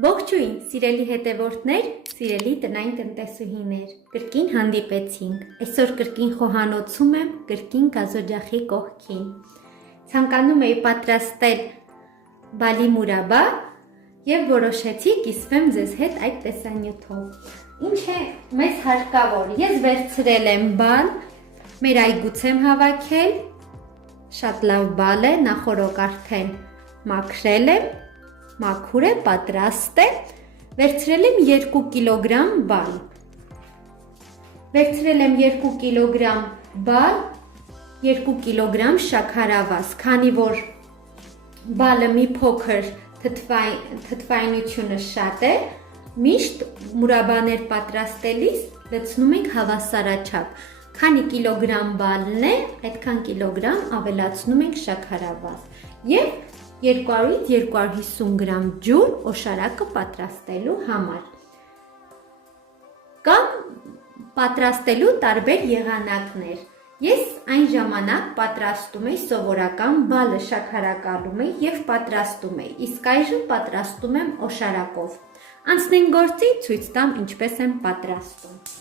Ողջույն, սիրելի հետևորդներ, սիրելի տնային տնտեսուհիներ, կրկին հանդիպեցինք, այսօր կրկին խոհանոցում եմ, կրկին գազօջախի կողքին, ցանկանում էի պատրաստել բալի մուրաբա և որոշեցի կիսվեմ ձեզ հետ այդ տեսանյութով, ինչ է մեզ հարկավոր, ես վերցրել եմ բալ, մեր այգուց եմ հավաքել, շատ լավ բալ է, նախօրոք արդեն մաքրել եմ, մաքուր է, պատրաստ է, վերցրել եմ 2 կիլոգրամ բալ, վերցրել եմ 2 կիլոգրամ բալ, 2 կիլոգրամ շաքարավազ, քանի որ բալը մի փոքր թթվայնությունը շատ է, միշտ մուրաբաներ պատրաստելիս լցնում ենք հավասարաչափ, քանի կիլոգրամ բալն է, այդքան կիլոգրամ ավելացնում ենք շաքարավազ և 200-250 գրամ ջուր օշարակը պատրաստելու համար կամ պատրաստելու տարբեր եղանակներ, ես այն ժամանակ պատրաստում էի սովորական բալը շաքարակալում էի և պատրաստում էի, իսկ այժմ պատրաստում եմ օշարակով, անցնենք գործի, ցույց տամ ինչպես եմ պատրաստում։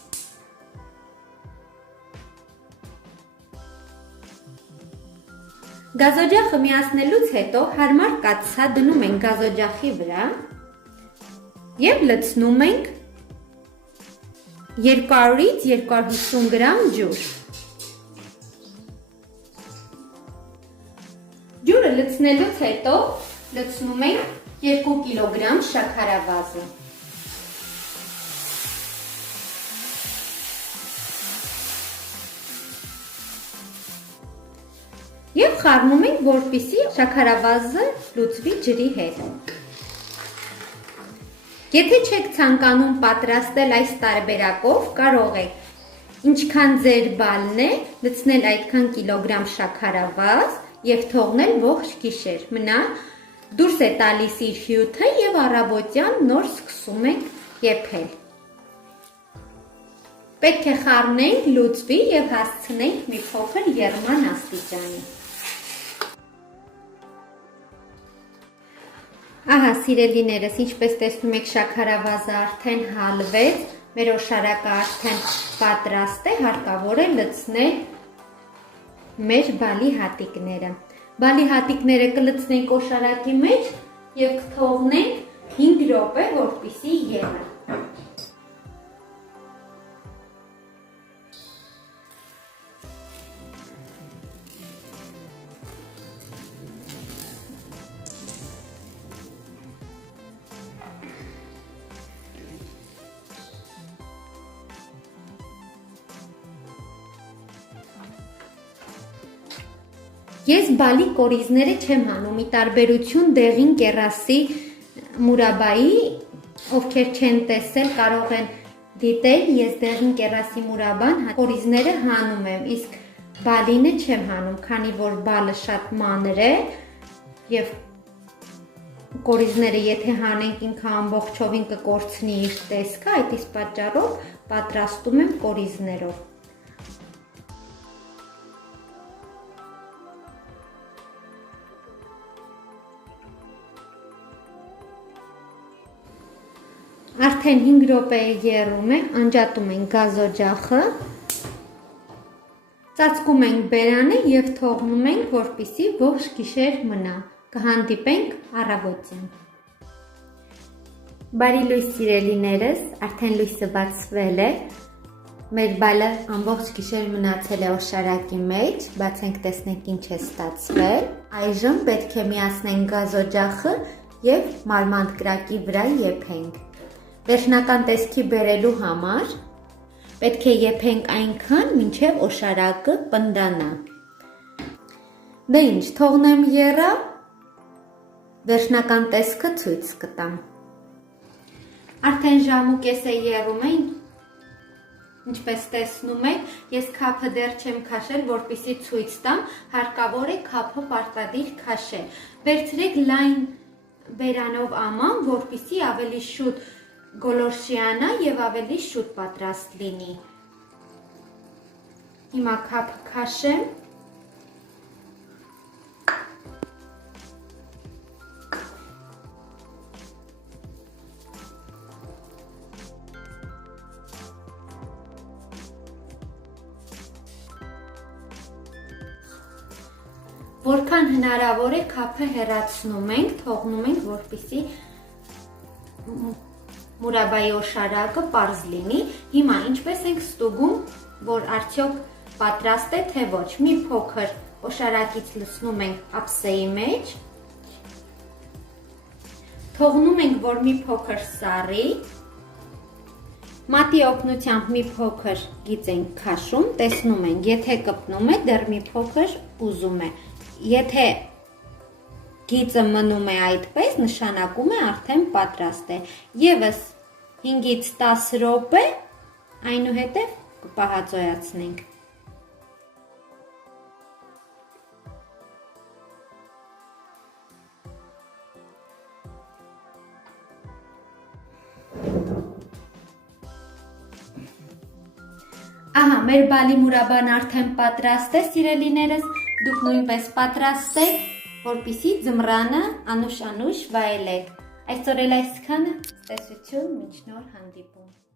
Գազօջախը միացնելուց հետո հարմար կաթսա դնում ենք գազօջախի վրա և լցնում ենք 200-250 գրամ ջուր։ Ջուրը լցնելուց հետո լցնում ենք 2 կիլոգրամ շաքարավազը։ Եվ խառնում ենք, որպեսզի շաքարավազը լուծվի ջրի հետ։ Եթե չեք ցանկանում պատրաստել այս տարբերակով, կարող եք ինչքան ձեր բալն է, լցնել այդքան կիլոգրամ շաքարավազ և թողնել ողջ գիշեր, մնա դուրս է տալիս իր հյութը և առավոտյան նոր սկսում ենք եփել։ Պետք է խառնենք, լուծվի և հասցնենք մի փոքր եռման աստիճանի։ Ահա սիրելիներս, ինչպես տեսնում եք, շաքարավազը արդեն հալվեց, մեր օշարակը արդեն պատրաստ է, հարկավոր է լցնել մեր բալի հատիկները։ Բալի հատիկները կլցնենք օշարակի մեջ և կթողնենք 5 րոպե, որպեսզի եղը։ Ես բալի կորիզները չեմ հանում, ի տարբերություն դեղին կեռասի մուրաբայի, ովքեր չեն տեսել, կարող են դիտել, ես դեղին կեռասի մուրաբան կորիզները հանում եմ, իսկ բալինը չեմ հանում, քանի որ բալը շատ մանր է և կորիզները եթե հանենք ինքը ամբողջովին կկորցնի իր տեսքը, այդ իսկ պատճառով պատրաստում եմ կորիզներով։ Արդեն 5 րոպե եռում է, անջատում ենք գազօջախը, ծածկում ենք բերանը և թողնում ենք, որպեսզի ողջ գիշեր մնա, կհանդիպենք առավոտյան։ Բարի լույս սիրելիներս, արդեն լույսը բացվել է, մեր բալը ամբողջ գիշեր մնացել է օշարակի մեջ, բացենք տեսնենք ինչ է ստացվել, այժմ պետք է միացնենք գազօջախը և մարմանդ կրակի վրա եփենք։ Վերջնական տեսքի բերելու համար պետք է եփենք այնքան, մինչև օշարակը պնդանա։ Դե ինչ, թողնեմ եռա, վերջնական տեսքը ցույց կտամ։ Արդեն ժամ ու կես է եռում է, ինչպես տեսնում եք, ես քափը դեռ չեմ քաշել, որպեսզի ցույց տամ, հարկավոր է քափը պարտադիր քաշել։ Վերցրեք լայն բերանով աման, որպեսզի ավելի շուտ գոլորշիանա և ավելի շուտ պատրաստ լինի։ Հիմա քափը քաշեմ, Որքան հնարավոր է քափը հեռացնում ենք, թողնում ենք, որպեսզի մուրաբայի օշարակը պարզ լինի։ Հիմա ինչպես ենք ստուգում, որ արդյոք պատրաստ է, թե ոչ։ Մի փոքր օշարակից լցնում ենք ափսեի մեջ, թողնում ենք, որ մի փոքր սառի, մատի օգնությամբ մի փոքր գիծ ենք քաշում, տեսնում ենք, եթե կպնում է, դեռ մի փոքր ուզում է։ Եթե գիծը մնում է այդպես, նշանակում է արդեն պատրաստ է։ Եվս 5-ից 10 րոպե, այնուհետև կպահածոյացնենք։ Ահա, մեր բալի մուրաբան արդեն պատրաստ է, սիրելիներս, դուք նույնպես պատրաստ եք, որպեսզի ձմռանը անուշ վայելեք։ Այսօր էլ այսքանը, տեսություն, մինչ նոր հանդիպում։